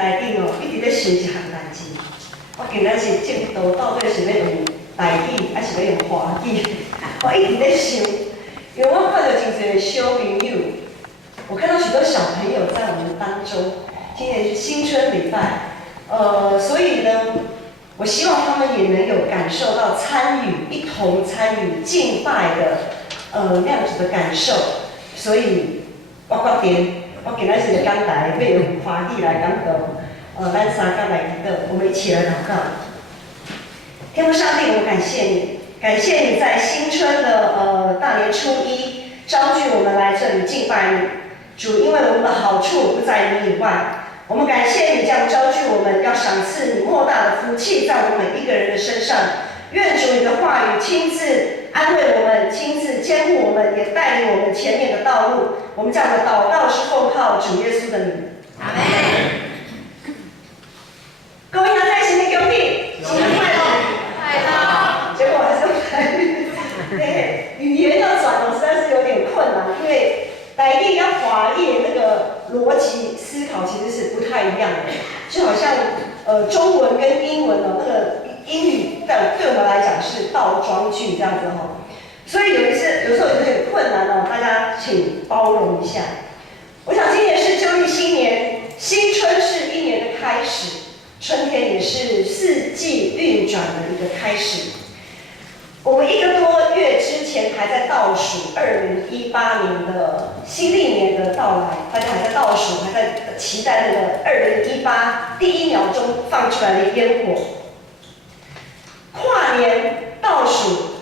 内底哦，一直咧想一项代志。我今仔是正道到底是要用台语，还是要用华语？我一直在想，因为我看到真侪小朋友，我看到许多小朋友在我们当中。今年是新春礼拜，所以呢，我希望他们也能有感受到一同参与敬拜的那样子的感受。所以我决定，我今仔是要讲台，要用华语来讲到，咱三个来祈祷，我们一起来祷告。天父上帝，我感谢你，感谢你在新春的大年初一召聚我们来这里敬拜你。主，因为我们的好处不在你以外。我们感谢你这样招聚我们，要赏赐你莫大的福气在我们每一个人的身上。愿主你的话语亲自安慰我们，亲自监护我们，也带领我们前面的道路。我们这样的祷告是奉靠主耶稣的名。阿门。各位大家新年恭喜，新年快乐！快乐！结果我还是用台语，对，语言要转实在是有点困难，因为台语跟华语那个逻辑思考其实是不太一样的，就好像中文跟英文那个英语对我们来讲是倒装句这样子所以有时候有点困难大家请包容一下。我想今年是旧历新年，新春是一年的开始，春天也是四季运转的一个开始。我们1个多月之前还在倒数2018年的新历年的到来，大家还在倒数，还在期待那个2018第1秒钟放出来的烟火。跨年倒数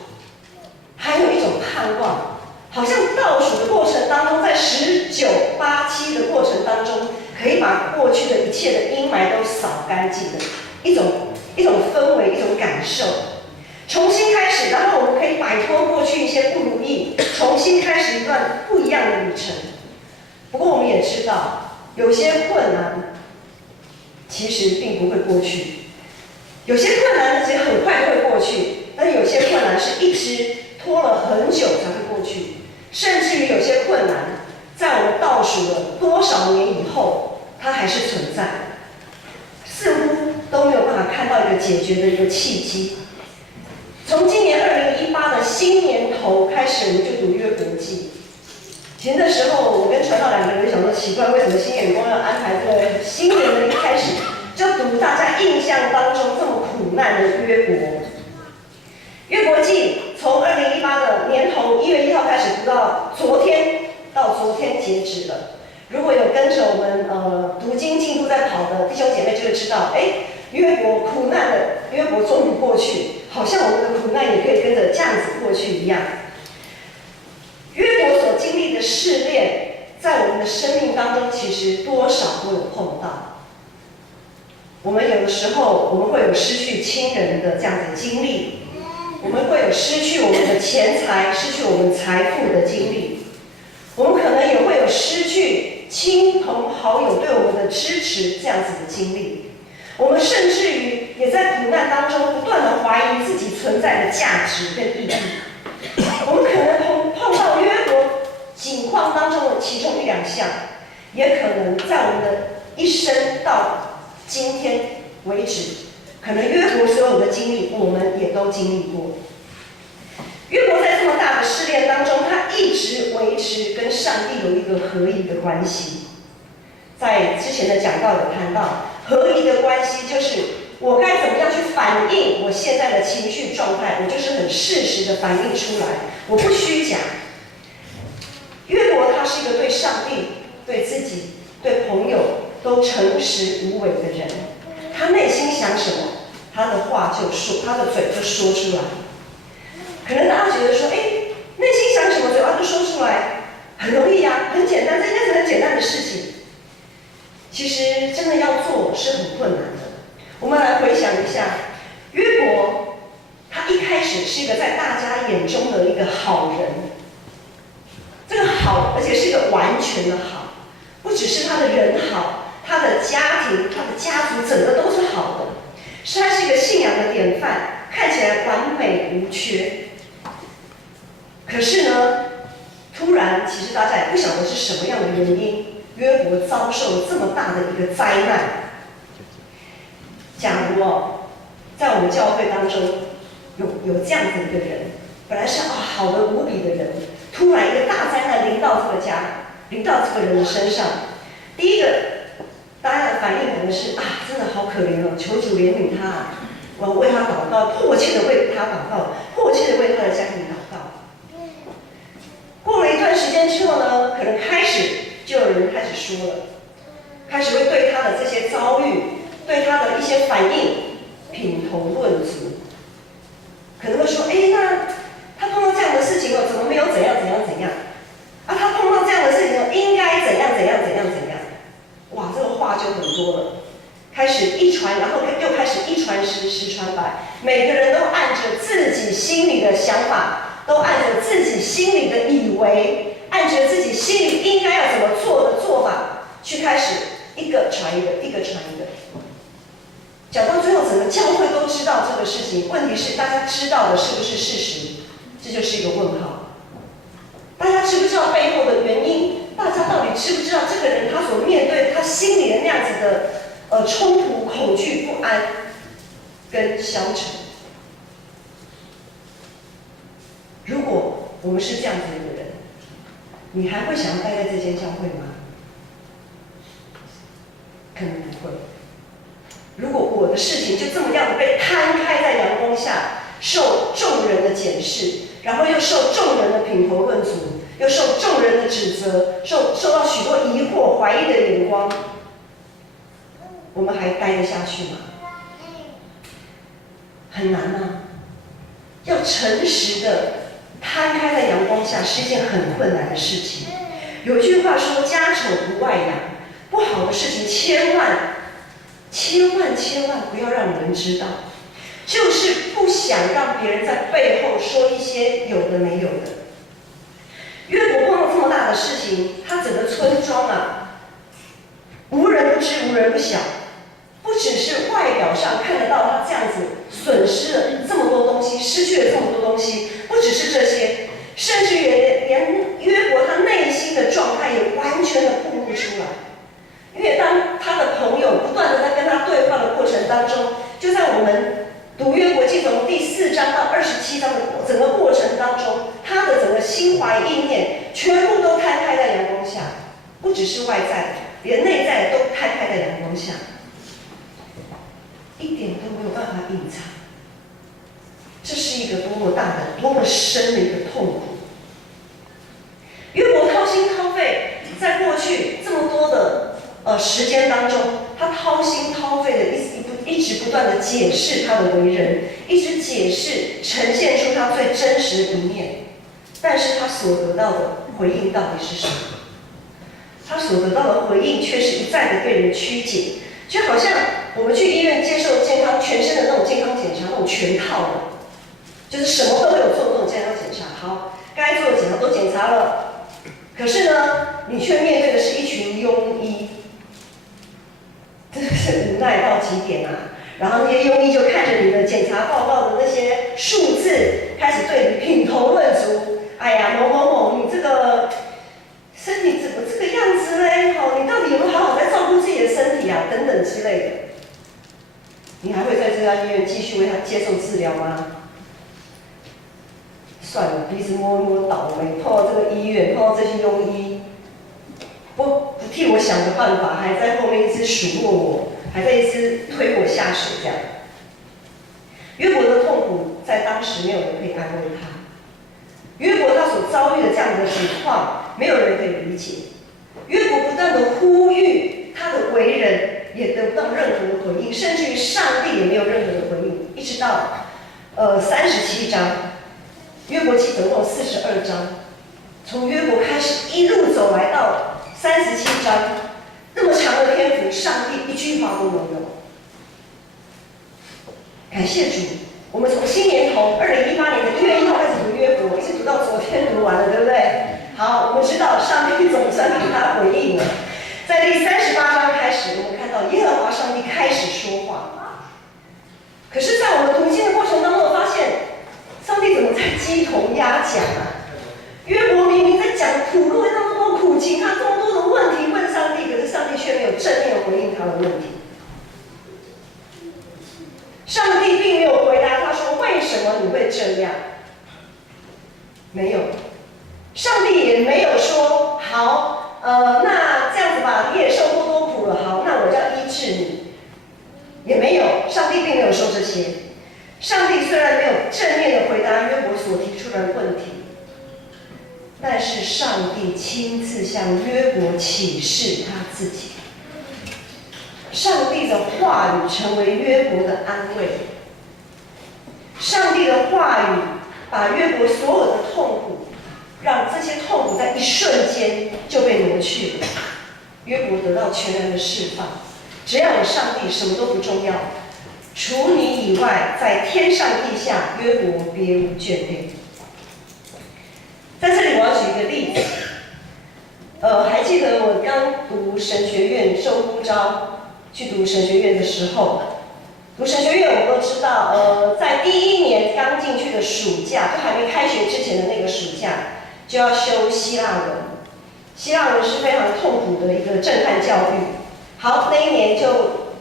还有一种盼望，好像倒数的过程当中，在1987的过程当中，可以把过去的一切的阴霾都扫干净的一种氛围，一种感受。重新开始，然后我们可以摆脱过去一些不如意，重新开始一段不一样的旅程。不过我们也知道，有些困难其实并不会过去，有些困难其实很快就会过去，但有些困难是一直拖了很久才会过去，甚至于有些困难，在我们倒数了多少年以后，它还是存在，似乎都没有办法看到一个解决的一个契机。从今年2018的新年头开始，我们就读约伯记。其实那时候，我跟传道2个人想说，奇怪，为什么新眼光要安排这个新年的一开始，就读大家印象当中这么苦难的约伯。约伯记从2018的年头1月1号开始读到昨天截止了。如果有跟着我们读经进度在跑的弟兄姐妹，就会知道，约伯苦难的约伯终于过去，好像我们的苦难也可以跟着这样子过去一样。约伯所经历的试炼，在我们的生命当中，其实多少都有碰到。我们有的时候，我们会有失去亲人的这样的经历，我们会有失去我们的钱财、失去我们财富的经历，我们可能也会有失去亲朋好友对我们的支持这样子的经历。我们甚至于也在苦难当中不断的怀疑自己存在的价值跟意义。我们可能碰到约伯境况当中的其中1、2项，也可能在我们的一生到今天为止，可能约伯所有的经历，我们也都经历过。约伯在这么大的试炼当中，他一直维持跟上帝有一个合一的关系。在之前的讲道有谈到，合一的关系就是我该怎么样去反映我现在的情绪状态，我就是很适时的反映出来，我不虚假。约伯他是一个对上帝、对自己、对朋友都诚实无伪的人，他内心想什么，他的话就说，他的嘴就说出来。可能大家觉得说，内心想什么，嘴巴就说出来，很容易啊，很简单，这应该是很简单的事情。其实真的要做是很困难的。我们来回想一下，约伯他一开始是一个在大家眼中的一个好人，这个好，而且是一个完全的好，不只是他的人好，他的家庭、他的家族整个都是好的，他是一个信仰的典范，看起来完美无缺。可是呢，突然其实大家也不晓得是什么样的原因，约伯遭受了这么大的一个灾难，假如在我们教会当中有这样子一个人，本来是好的无比的人，突然一个大灾难临到这个家，临到这个人的身上，第一个大家的反应可能是真的好可怜哦，求主怜悯他我要为他祷告，迫切的为他祷告，迫切的为他的家庭祷告。过了一段时间之后呢，可能开始就有人开始说了，开始会对他的这些遭遇，对他的一些反应品头论足，可能会说，那他碰到这样的事情怎么没有怎样怎样怎样？他碰到这样的事情应该怎样怎样怎样怎样？哇，这个话就很多了，开始一传，然后又开始一传十，十传百，每个人都按着自己心里的想法，都按着自己心里的以为，按着自己心里应该要怎么做的做法，去开始一个传一个，一个传一个。讲到最后，整个教会都知道这个事情，问题是大家知道的是不是事实？这就是一个问号。大家知不知道背后的原因？大家到底知不知道这个人他所面对他心里的那样子的冲突、恐惧、不安跟消沉？如果我们是这样子一个人，你还会想要待在这间教会吗？可能不会。如果我的事情就这么样的被摊开在阳光下，受众人的检视，然后又受众人的品头论足，又受众人的指责，受到许多疑惑、怀疑的眼光，我们还待得下去吗？很难啊！要诚实的摊开在阳光下是一件很困难的事情。有一句话说：“家丑不外扬”，不好的事情千万不要让人知道，就是不想让别人在背后说一些有的没有的。约伯碰到这么大的事情，他整个村庄无人不知，无人不晓。不只是外表上看得到他这样子损失了这么多东西，失去了这么多东西，不只是这些，甚至连约伯他内心的状态也完全的暴露出来。因为当他的朋友不断的在跟他对话的过程当中，就在我们读约伯记从第4章到27章的整个过程当中，他的整个心怀意念全部都摊开在阳光下，不只是外在，连内在都摊开在阳光下，一点都没有办法隐藏。这是一个多么大的、多么深的一个痛苦。约伯掏心掏肺，在过去这么多的时间当中，他掏心掏肺的一直不断的解释他的为人，一直解释呈现出他最真实的一面。但是他所得到的回应到底是什么？他所得到的回应却是一再的被人曲解，就好像我们去医院接受全身的那种健康检查，那种全套的，就是什么都有做那种健康检查。好，该做的检查都检查了，可是呢，你却面对的是一群庸医，真的是无奈到极点啊！然后那些庸医就看着你的检查报告的那些数字，开始对你品头论足。哎呀，某某某，你这个身体怎么这个样子嘞？你到底有没有好好在照顾自己的身体啊？等等之类的。你还会在这家医院继续为他接受治疗吗？算了，鼻子摸一摸倒霉，碰到这个医院，碰到这些庸医，不替我想个办法，还在后面一直数落我，还在一直推我下水这样。约伯的痛苦在当时没有人可以安慰他，约伯他所遭遇的这样的情况，没有人可以理解。约伯不断的呼吁他的为人，也得不到任何的回应，甚至于上帝也没有任何的回应，一直到37章，约伯记总共42章，从约伯开始一路走来到37章，那么长的篇幅，上帝一句话都没有。感谢主，我们从新年头2018年的1月1号开始读约伯，一直读到昨天读完了，对不对？好，我们知道上帝总算给他回应了。在第38章开始，我们看到耶和华上帝开始说话。可是，在我们读经的过程当中，我发现上帝怎么在鸡同鸭讲啊？约伯明明在吐露那么多苦情，他这么多的问题问上帝，可是上帝却没有正面回应他的问题。好，那这样子吧，你也受过多苦了，好，那我就要医治你。也没有，上帝并没有说这些。上帝虽然没有正面的回答约伯所提出的问题，但是上帝亲自向约伯启示他自己。上帝的话语成为约伯的安慰。上帝的话语把约伯所有的痛苦，让这些痛苦在一瞬间就被挪去了。约伯得到全然的释放。只要有上帝，什么都不重要。除你以外，在天上地下，约伯别无眷恋。在这里，我要举一个例子。还记得我刚读神学院受呼召去读神学院的时候，读神学院我们都知道，在第1年刚进去的暑假，就还没开学之前的那个暑假，就要修希腊文。希腊文是非常痛苦的一个震撼教育。好，那一年就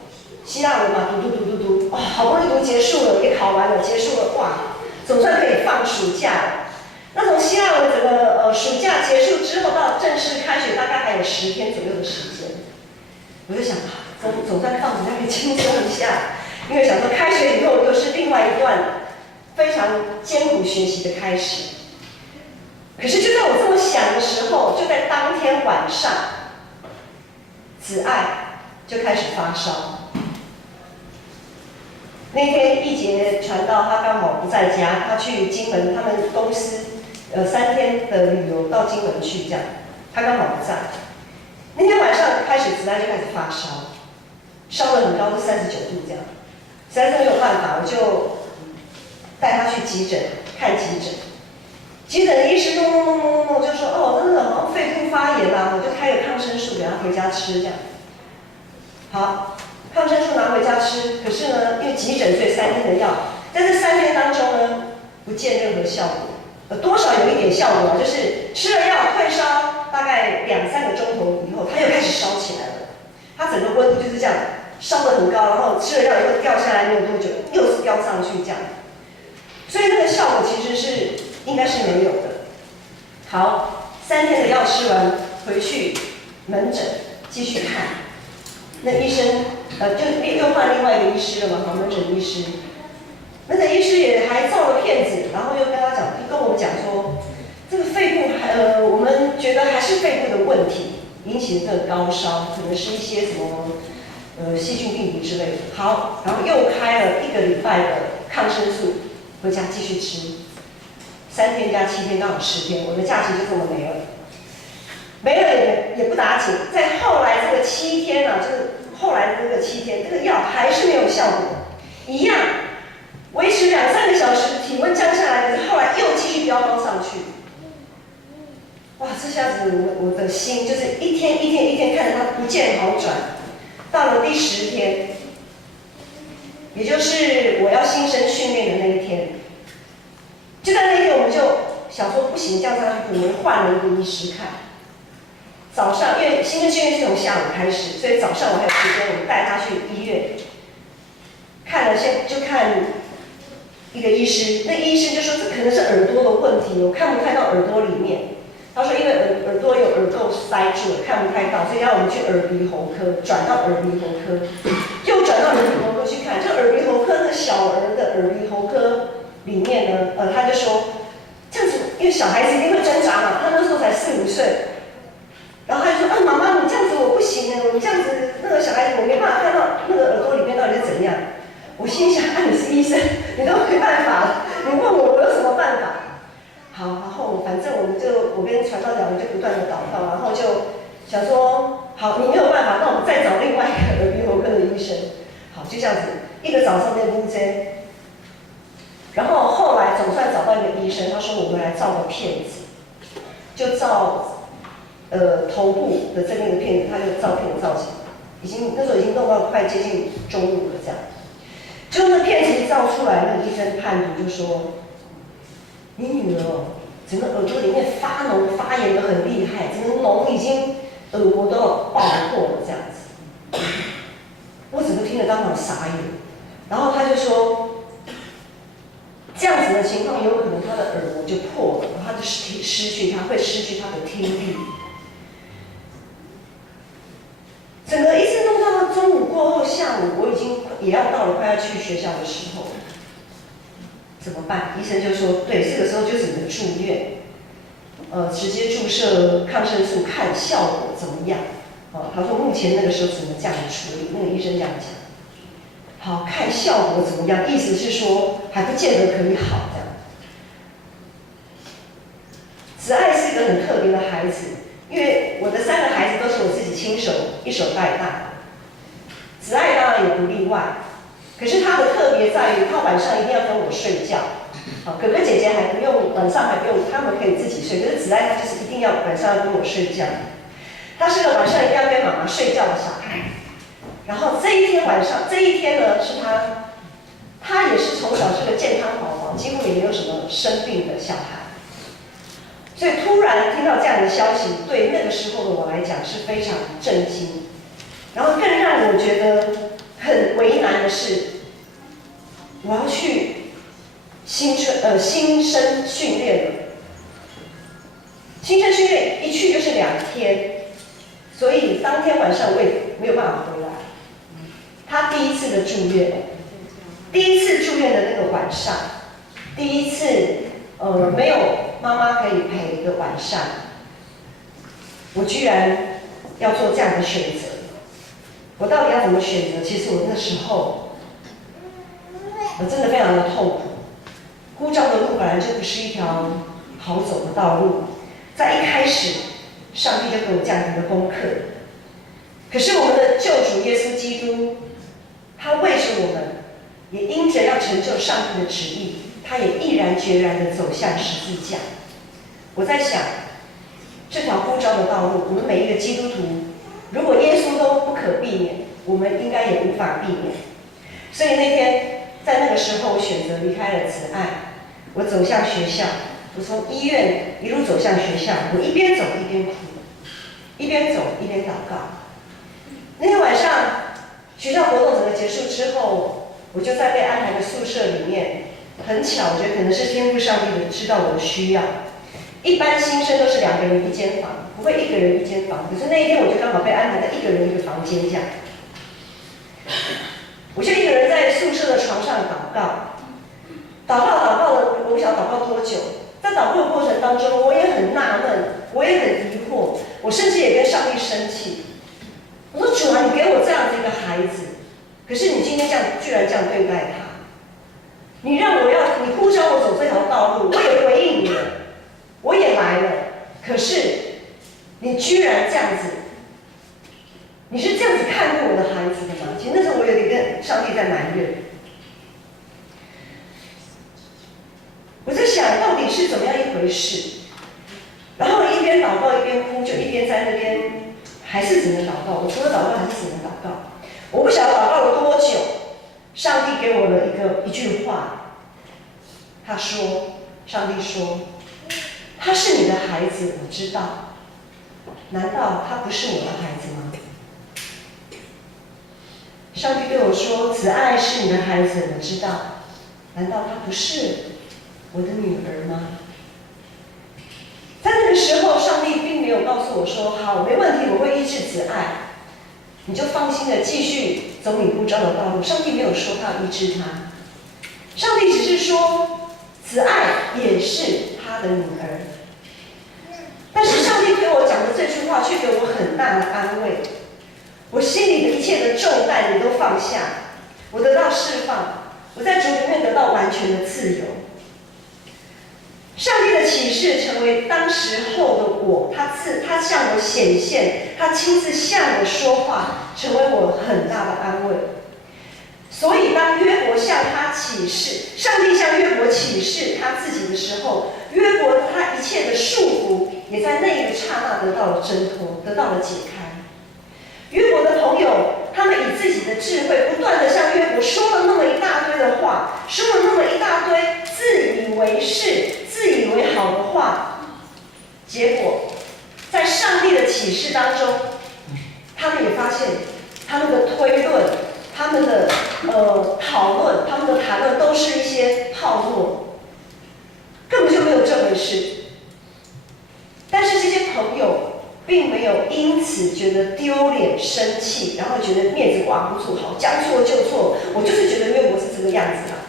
希腊文嘛，读，哇，好不容易读结束了，也考完了，结束了，哇，总算可以放暑假了。那从希腊文整个暑假结束之后到正式开学，大概还有10天左右的时间。我就想，总算放暑假可以轻松一下，因为想说开学以后又是另外一段非常艰苦学习的开始。可是就在我这么想的时候，就在当天晚上，子爱就开始发烧。那天一杰传到他刚好不在家，他去金门，他们公司3天的旅游到金门去，这样他刚好不在。那天晚上开始，子爱就开始发烧，烧得很高，是39度这样。实在是没有办法，我就带他去急诊看急诊。急诊的医师弄就说，哦，真的好像肺部发炎啦，我就开个抗生素给他回家吃这样。好，抗生素拿回家吃，可是呢，因为急诊所以3天的药，在这3天当中呢，不见任何效果。多少有一点效果，就是吃了药退烧，大概2-3个钟头以后，他又开始烧起来了。他整个温度就是这样，烧得很高，然后吃了药以后掉下来没有多久，又是飙上去这样。所以那个效果其实是应该是没有的。好，3天的药吃完，回去门诊继续看。那医生就又换另外一个医师了嘛，门诊医师。门诊医师也还照了片子，然后又跟我们讲说，这个肺部我们觉得还是肺部的问题引起的这个高烧，可能是一些什么细菌病毒之类的。好，然后又开了1个礼拜的抗生素，回家继续吃。3天加7天刚好10天，我的假期就这么没了。没了也不打紧，在后来这个7天啊，就是后来的这个7天，这个药还是没有效果，一样维持2-3个小时，体温降下来，可是后来又继续飙高上去。哇，这下子我的心就是一天看着它不见好转，到了第10天，也就是我要新生训练的那一天，就在那天我们就想说不行，这样下去我们换了一个医师看。早上，因为新生训练是从下午开始，所以早上我还有时间，我们带他去医院看了就看一个医师，那医生就说这可能是耳朵的问题，我看不太到耳朵里面。他说因为耳朵有耳垢塞住了，看不太到，所以要我们去耳鼻喉科，转到耳鼻喉科，又转到耳鼻喉科去看。这耳鼻喉科那小儿的耳鼻喉科里面呢，他就说这样子，因为小孩子一定会挣扎嘛，他那时候才4-5岁。然后他就说：“妈妈，你这样子我不行哎，我这样子那个小孩子我没办法看到那个耳朵里面到底是怎样。”我心想：“你是医生，你都没办法了，你问我有什么办法？”好，然后反正我跟传道长就不断的祷告，然后就想说：“好，你没有办法，那我们再找另外一个耳鼻喉科的医生。”好，就这样子一个早上在乌针，然后后来总算找到一个医生，他说我们来照个片子，就照。头部的这边的片子，他就照片照起来，那时候已经弄到快接近中午了，这样。就那片子一照出来，那个医生判读就说：“你女儿哦，整个耳朵里面发脓发炎的很厉害，整个脓已经耳膜都要爆破了这样子。”我整个听了当场傻眼，然后他就说：“这样子的情况有可能他的耳膜就破了，他就会失去他的听力。”午我已经也要到了快要去学校的时候，怎么办？医生就说，对，这个时候就只能住院，直接注射抗生素看效果怎么样。他说目前那个时候只能这样处理，那个医生这样讲。好，看效果怎么样？意思是说还不见得可以好这样。子爱是一个很特别的孩子，因为我的3个孩子都是我自己亲手一手带大的，子爱当然也不例外。可是他的特别在于，他晚上一定要跟我睡觉。哥哥姐姐还不用，晚上还不用，他们可以自己睡。可是子爱他就是一定要晚上要跟我睡觉。他是个晚上一定要跟妈妈睡觉的小孩。然后这一天呢，是他也是从小是个健康宝宝，几乎也没有什么生病的小孩。所以突然听到这样的消息，对那个时候的我来讲是非常震惊。然后更让我觉得很为难的是，我要去新生训练了。新生训练一去就是2天，所以当天晚上我也没有办法回来。他第一次的住院，第一次住院的那个晚上，第一次没有妈妈可以陪的晚上，我居然要做这样的选择。我到底要怎么选择？其实我那时候，我真的非常的痛苦。呼召的路本来就不是一条好走的道路，在一开始，上帝就给我这样子的功课。可是我们的救主耶稣基督，他为着我们，也因着要成就上帝的旨意，他也毅然决然地走向十字架。我在想，这条呼召的道路，我们每一个基督徒，如果耶稣都不可避免，我们应该也无法避免。所以那天在那个时候，我选择离开了慈爱，我走向学校，我从医院一路走向学校，我一边走一边哭，一边走一边祷告。那天晚上学校活动整个结束之后，我就在被安排的宿舍里面，很巧，我觉得可能是天父上帝的知道我的需要。一般新生都是2个人一间房，不会1个人一间房。可是那一天我就刚好被安排在1个人一个房间这样。我就一个人在宿舍的床上祷告，祷告了，我不晓得祷告多久。在祷告的过程当中，我也很纳闷，我也很疑惑，我甚至也跟上帝生气。我说主啊，你给我这样子一个孩子，可是你今天居然这样对待他，你呼召我走这条道路，我也回应你了，我也来了，可是你居然这样子，你是这样子看过我的孩子的吗？其实那时候我有点跟上帝在埋怨，我在想到底是怎么样一回事，然后一边祷告一边哭，就一边在那边还是只能祷告，我除了祷告还是只能祷告。我不晓得祷告了多久，上帝给我了一句话，上帝说，他是你的孩子，我知道，难道他不是我的孩子吗？上帝对我说，子爱是你的孩子，我知道，难道他不是我的女儿吗？在那个时候，上帝并没有告诉我说，好，没问题，我会医治子爱，你就放心的继续走你呼召的道路。上帝没有说他要医治他，上帝只是说，子爱也是他的女儿。但是上帝给我讲的这句话，却给我很大的安慰。我心里的一切的重担你都放下，我得到释放，我在主里面得到完全的自由。上帝的启示成为当时候的我，他向我显现，他亲自向我说话，成为我很大的安慰。所以当约伯向他启示，上帝向约伯启示他自己的时候，约伯他一切的束缚，也在那一个刹那得到了挣脱，得到了解开。约伯的朋友，他们以自己的智慧，不断地向约伯说了那么一大堆的话，说了那么一大堆自以为是、自以为好的话，结果在上帝的启示当中，他们也发现他们的推论、他们的讨论、他们的谈论都是一些泡沫，根本就没有这回事。但是这些朋友并并没有因此觉得丢脸、生气，然后觉得面子挂不住，好将错就错。我就是觉得约伯是这个样子啦，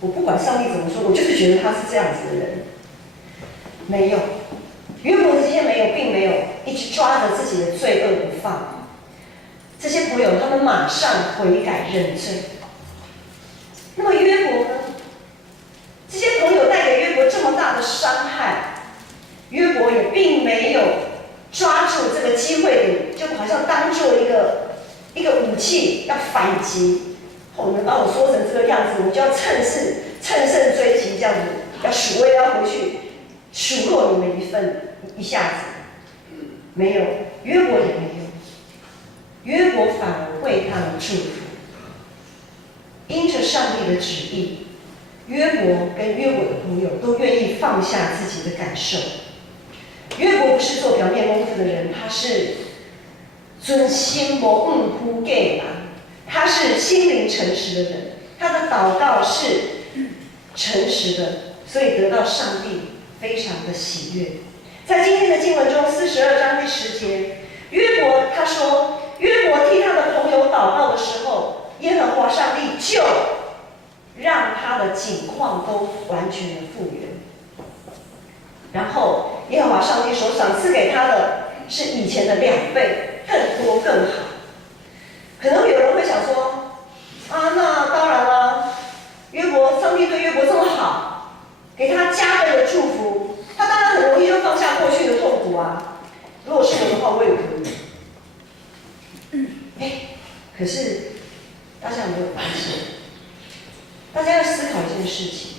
我不管上帝怎么说，我就是觉得他是这样子的人。没有，约伯这些没有，并没有一直抓着自己的罪恶不放。这些朋友他们马上悔改认罪。那么约伯呢？这些朋友带给约伯这么大的伤害，约伯也并没有抓住这个机会点，就好像当做一个武器要反击。你们把我说成这个样子，我就要趁胜追击，这样子要数，我也要回去数落你们一下子。没有，约伯也没有，约伯反而为他们祝福，因着上帝的旨意。约伯跟约伯的朋友都愿意放下自己的感受。约伯不是做表面功夫的人，他是尊心无误乎给嘛，他是心灵诚实的人，他的祷告是诚实的，所以得到上帝非常的喜悦。在今天的经文中，42章第10节，约伯他说，约伯替他的朋友祷告的时候，耶和华上帝就让他的景况都完全的复原。然后耶和华上帝所赏赐给他的是以前的2倍，更多更好。可能有人会想说，那当然了，上帝对约伯这么好，给他加倍的祝福，他当然很容易就放下过去的痛苦啊。如果是我的话，我也可以。可是大家有没有发现？大家要思考一件事情：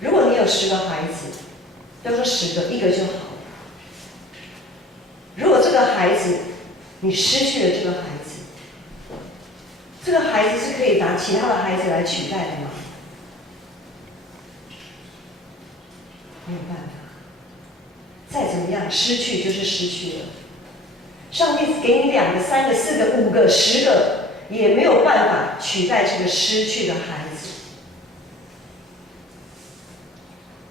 如果你有10个孩子，要说10个，1个就好。如果这个孩子你失去了这个孩子，这个孩子是可以拿其他的孩子来取代的吗？没有办法。再怎么样，失去就是失去了。上帝给你2个、3个、4个、5个、10个，也没有办法取代这个失去的孩子。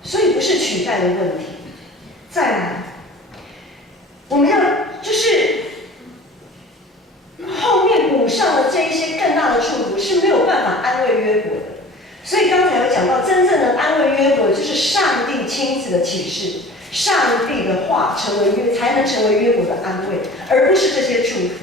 所以不是取代的问题。再来，我们要就是后面补上的这一些更大的祝福是没有办法安慰约伯的。所以刚才有讲到，真正能安慰约伯，就是上帝亲自的启示，上帝的话才能成为约伯的安慰，而不是这些祝福。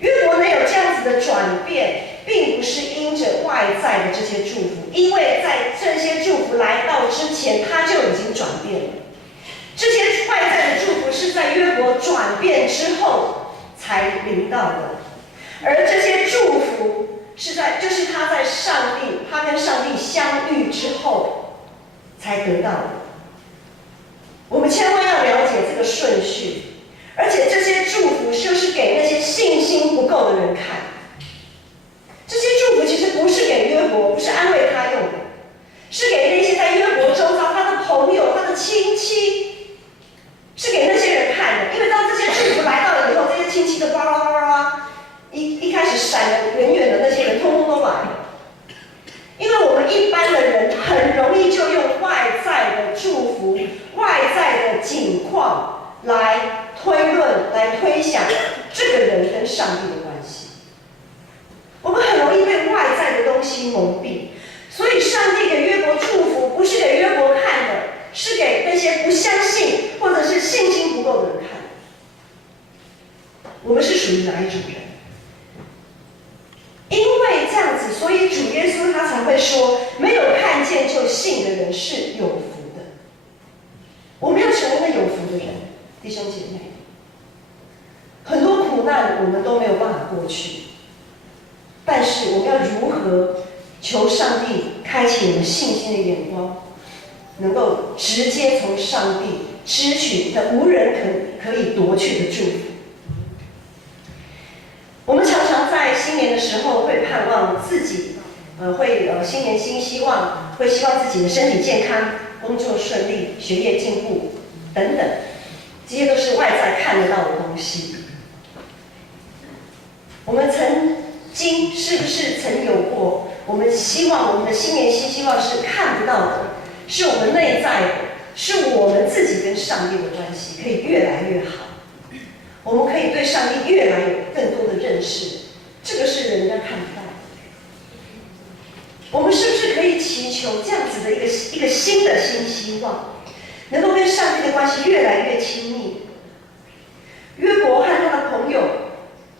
约伯能有这样子的转变，并不是因着外在的这些祝福，因为在这些祝福来到之前，他就已经转变了。这些外在的祝福是在约伯转变之后才临到的，而这些祝福就是他跟上帝相遇之后才得到的。我们千万要了解这个顺序，而且这些祝福就是给那些信心不够的人看。这些祝福其实不是给约伯，不是安慰他用的，是给那些在约伯周遭他的朋友、他的亲戚，是给那些人看的。因为当这些祝福来到了以后，这些亲戚的哇哇哇哇，一开始闪得远远的那些人，通通都来了。因为我们一般的人很容易就用外在的祝福、外在的景况来推论、来推想这个人跟上帝的关系。我们很容易被外在的东西蒙蔽，所以上帝给约伯祝福，不是给约伯看的，是给那些不相信或者是信心不够的人看的。我们是属于哪一种人？因为这样子，所以主耶稣他才会说，没有看见就信的人是有福的。我们要成为那有福的人，弟兄姐妹。很多苦难我们都没有办法过去，但是我们要如何求上帝开启我们信心的眼光，能够直接从上帝支取的无人可以夺去的祝福。我们常常在新年的时候会盼望自己，新年新希望，会希望自己的身体健康、工作顺利、学业进步等等，这些都是外在看得到的东西。我们曾经是不是曾有过？我们希望我们的新年新希望是看不到的，是我们内在的，是我们自己的跟上帝的关系可以越来越好，我们可以对上帝越来有更多的认识，这个是人家看不到的。我们是不是可以祈求这样子的一个新的新希望，能够跟上帝的关系越来越亲密？约伯和他的朋友，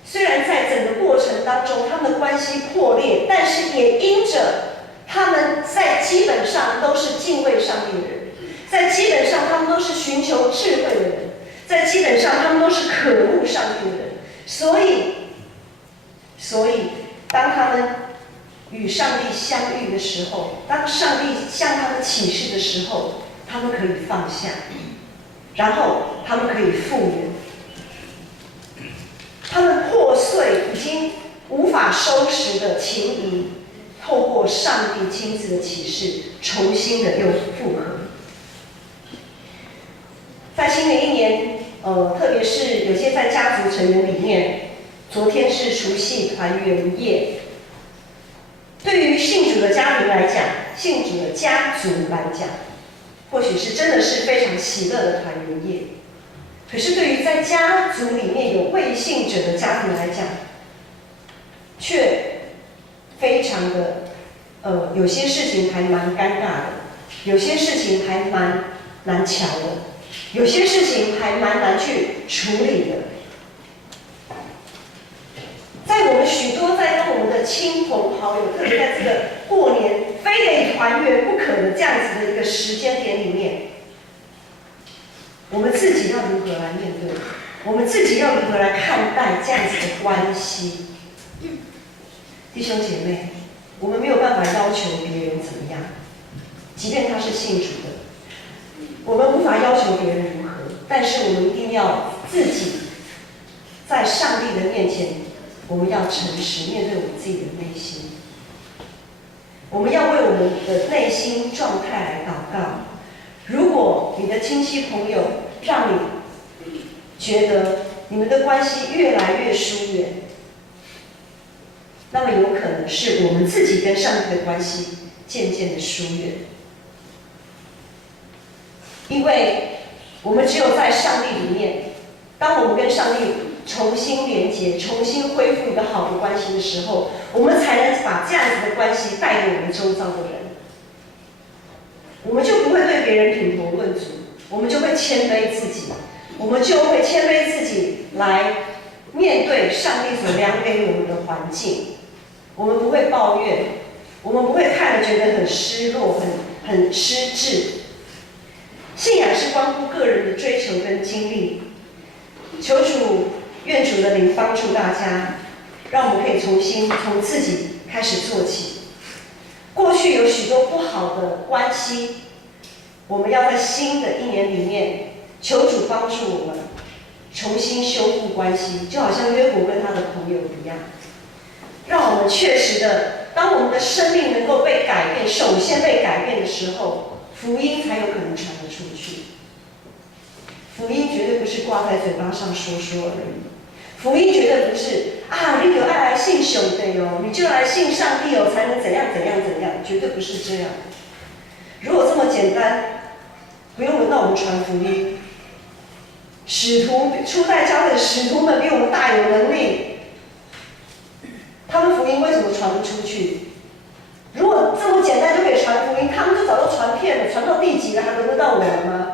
虽然在整个过程当中他们的关系破裂，但是也因着他们在基本上都是敬畏上帝的人，在基本上他们都是寻求智慧的人，在基本上他们都是渴慕上帝的人，所以当他们与上帝相遇的时候，当上帝向他们启示的时候，他们可以放下，然后他们可以复原。他们破碎已经无法收拾的情谊，透过上帝亲自的启示，重新的又复合。在新的一年，特别是有些在家族成员里面，昨天是除夕团圆夜。对于信主的家庭来讲，信主的家族来讲，或许是真的是非常喜乐的团圆夜。可是对于在家族里面有未信者的家庭来讲，却非常的有些事情还蛮尴尬的，有些事情还蛮难瞧的，有些事情还蛮难去处理的。在我们许多在跟我们的亲朋好友，特别在这个过年非得团圆不可的这样子的一个时间点里面，我们自己要如何来面对？我们自己要如何来看待这样子的关系？弟兄姐妹，我们没有办法要求别人怎么样，即便他是信主的，我们无法要求别人如何，但是我们一定要自己在上帝的面前，我们要诚实面对我们自己的内心，我们要为我们的内心状态来祷告。如果你的亲戚朋友让你觉得你们的关系越来越疏远，那么有可能是我们自己跟上帝的关系渐渐的疏远，因为我们只有在上帝里面，当我们跟上帝重新连结、重新恢复一个好的关系的时候，我们才能把这样子的关系带给我们周遭的人。我们就不会对别人品头论足，我们就会谦卑自己，我们就会谦卑自己来面对上帝所量给我们的环境。我们不会抱怨，我们不会看了觉得很失落、很失志。信仰是关乎个人的追求跟经历。求主、愿主的灵帮助大家，让我们可以重新从自己开始做起。过去有许多不好的关系，我们要在新的一年里面，求主帮助我们重新修复关系，就好像约伯跟他的朋友一样，让我们确实的，当我们的生命能够被改变，首先被改变的时候，福音才有可能传得出去。福音绝对不是挂在嘴巴上说说而已，福音绝对不是你有爱来信上帝哦，你就来信上帝哦，才能怎样怎样怎样，绝对不是这样。如果这么简单，不用轮到我们传福音。使徒初代教会的使徒们比我们大有能力，他们福音为什么传不出去？如果这么简单就可以传福音，他们就早就传遍了，传到第几了，还轮得到我们吗？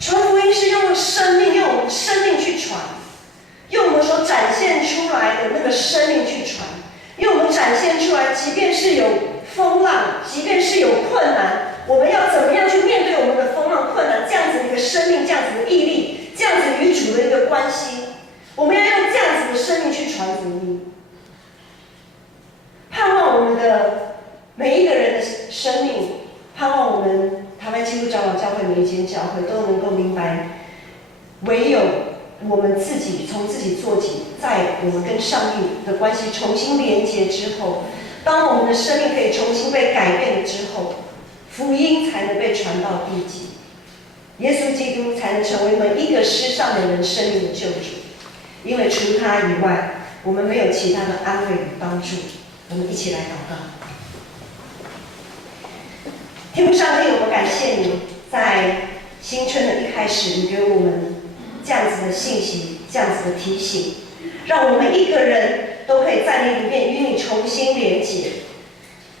传福音是用生命，用我们生命去传，用我们所展现出来的那个生命去传，用我们展现出来，即便是有风浪，即便是有困难，我们要怎么样去面对我们的风浪困难？这样子的一个生命，这样子的毅力，这样子与主的一个关系，我们要用这样子的生命去传福音。盼望我们的每一个人的生命，盼望我们台湾基督长老教会每一间教会都能够明白，唯有我们自己从自己做起，在我们跟上帝的关系重新连结之后，当我们的生命可以重新被改变了之后，福音才能被传到地极，耶稣基督才能成为每一个失丧的人生命的救主。因为除他以外，我们没有其他的安慰与帮助。我们一起来祷告。天父上帝，我们感感谢你，在新春的一开始，你给我们这样子的信息，这样子的提醒，让我们每一个人都可以在你里面与你重新连结。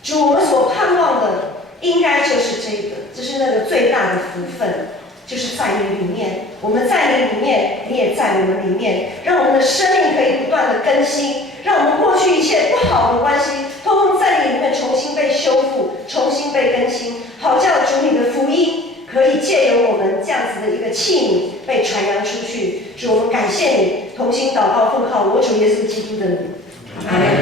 主，我们所盼望的应该就是这个，这是那个最大的福分，就是在你里面，我们在你里面，你也在我们里面，让我们的生命可以不断的更新，让我们过去一切不好的关系，通通在你里面重新被修复，重新被更新，好叫主你的福音可以借由我们这样子的一个器皿被传扬出去。主，我们感谢你，同心祷告，奉靠我主耶稣基督的名，阿门。